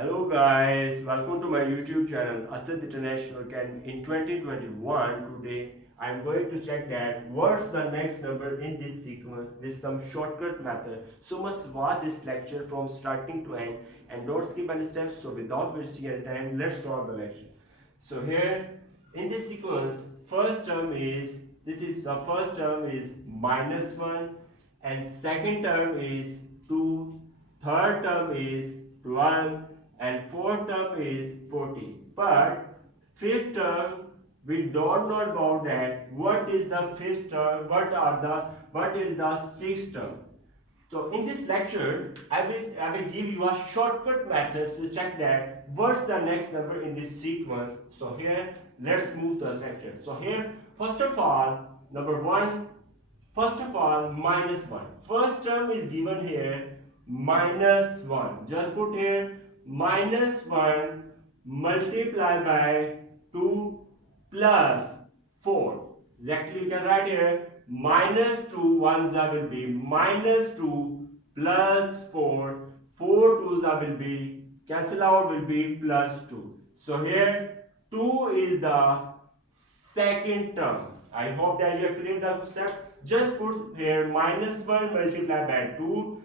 Hello guys, welcome to my YouTube channel Asad International Academy. In 2021, today I am going to check that what's the next number in this sequence with some shortcut method. So must watch this lecture from starting to end and don't skip any steps. So without wasting any time, let's solve the lecture. So here in this sequence, the first term is -1 and second term is 2, third term is 12 and fourth term is 40. But fifth term we don't know about that. What is the fifth term? What is the sixth term? So in this lecture, I will give you a shortcut method to check that what's the next number in this sequence. So here, let's move the lecture. So here, first of all, number one, first of all, -1. First term is given here, -1. Just put here, -1 multiplied by 2 plus 4. Exactly, you can write here, -2 ones will be -2 plus 4. 4 twos will be, cancel out, will be plus 2. So here 2 is the second term. I hope that you have cleared the concept. Just put here -1 multiplied by 2,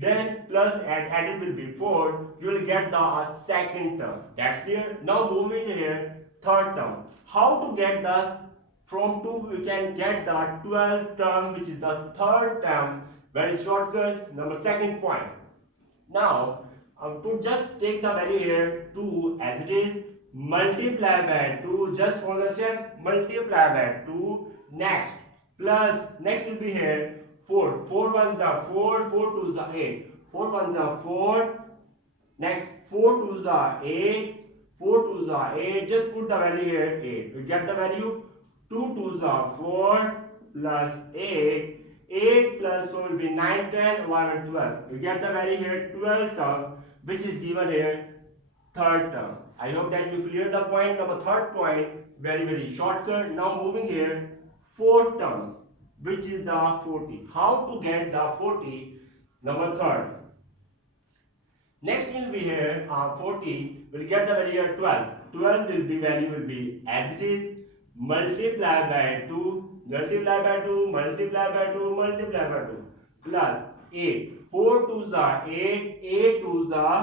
then plus added will be 4. You will get the second term. That's clear. Now moving to here, third term. How to get the, from 2 we can get the 12th term, which is the third term. Very shortcut. Number second point. Now just take the value here 2 as it is, multiply by 2, just follow the step, multiply by 2, next plus, next will be here 4, 4 ones are 4, 4 twos are 8, 4 ones are 4, next 4 twos are 8, 4 twos are 8, just put the value here 8, we get the value 2 twos are 4 plus 8, 8 plus 4 will be 9, 10, 11, 12. We get the value here 12 term, which is given here third term. I hope that you clear the point. Number third point, very shortcut. Now moving here, fourth term, which is the 40. How to get the 40? Number third. Next will be here 40. We'll get the value here 12. 12 will be value will be as it is, multiply by 2, multiply by 2, multiply by 2, multiply by 2, plus 8. 4 twos are 8, 8 twos are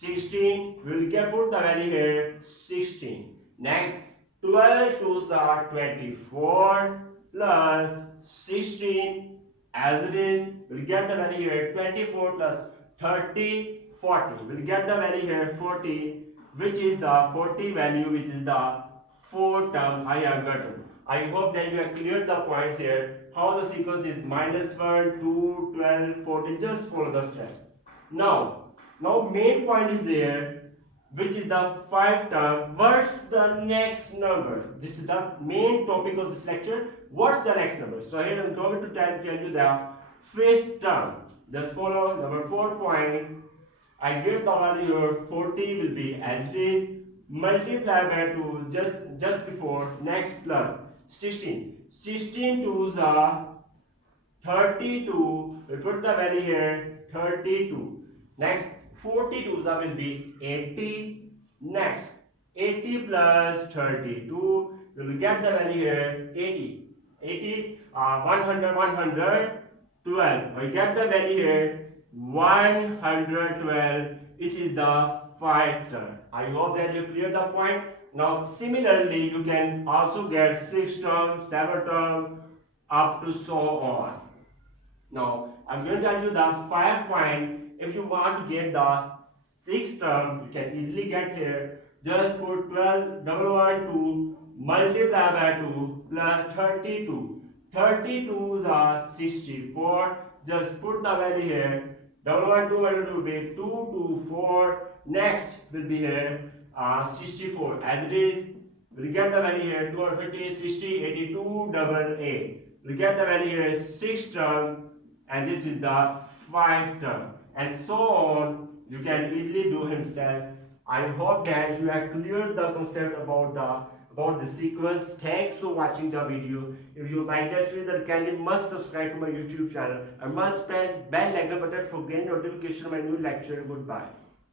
16. We will get put the value here 16. Next, 12 twos are 24 plus 16 as it is. We will get the value here 24 plus 30, 40. We will get the value here 40, which is the 40 value, which is the fourth term I have gotten. I hope that you have cleared the points here. How the sequence is -1, 2, 12, 14. Just follow the steps. Now main point is there, which is the fifth term. What's the next number? This is the main topic of this lecture. What's the next number? So here I'm going to tell you the fifth term. Just follow number 4 point. I get the value here 40 will be as it is, multiply by 2 just before, next plus 16. 16 twos are 32. We put the value here 32. Next 42 will be 80. Next 80 plus 32, we will get the value here 80. 80 100 112. We get the value here 112. It is the fifth term. I hope that you clear the point. Now similarly you can also get 6 term, 7 term, up to so on. Now I'm going to tell you the 5 point. If you want to get the 6th term, you can easily get here. Just put 12 112 multiply by 2 plus 32. 32 is 64. Just put the value here. 112 will be 2 2 4. Next will be here 64 as it is. We'll get the value here 250, 60, 82, 88. We'll get the value here 6 term, and this is the 5th term, and so on. You can easily do himself. I hope that you have cleared the concept about the sequence. Thanks for watching the video. If you like this video, then kindly must subscribe to my YouTube channel and must press bell icon button for getting notification of my new lecture. Goodbye.